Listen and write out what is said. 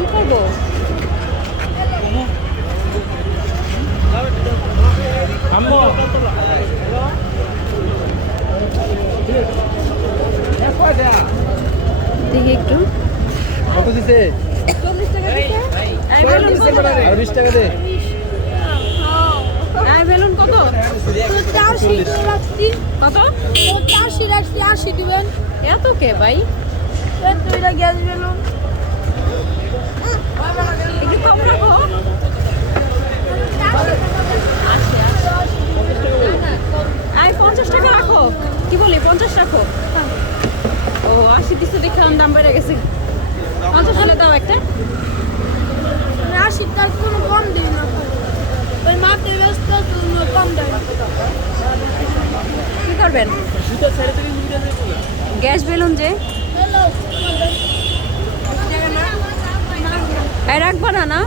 কি করবো? দেখি একটু। কত দিছে? 40 টাকা দিছে। আর 20 টাকা দে। বেলুন কত? কত? 80 দিবেন। এত কে ভাই? দুইটা গ্যাস বেলুন। একটু কম রাখো। আয় 50 টাকা রাখো। কি বলি 50 রাখো। ও 80 দিচ্ছে দেখলাম দাম বেড়ে গেছে। 50 হলে দাও একটা। 80 টাকা কোনো কম দিন না। ওই মাঠে ব্যস্ত তুমি কম দেয়। কি করবেন? গ্যাস বেলুন যে হ্যালো। রাখবা না না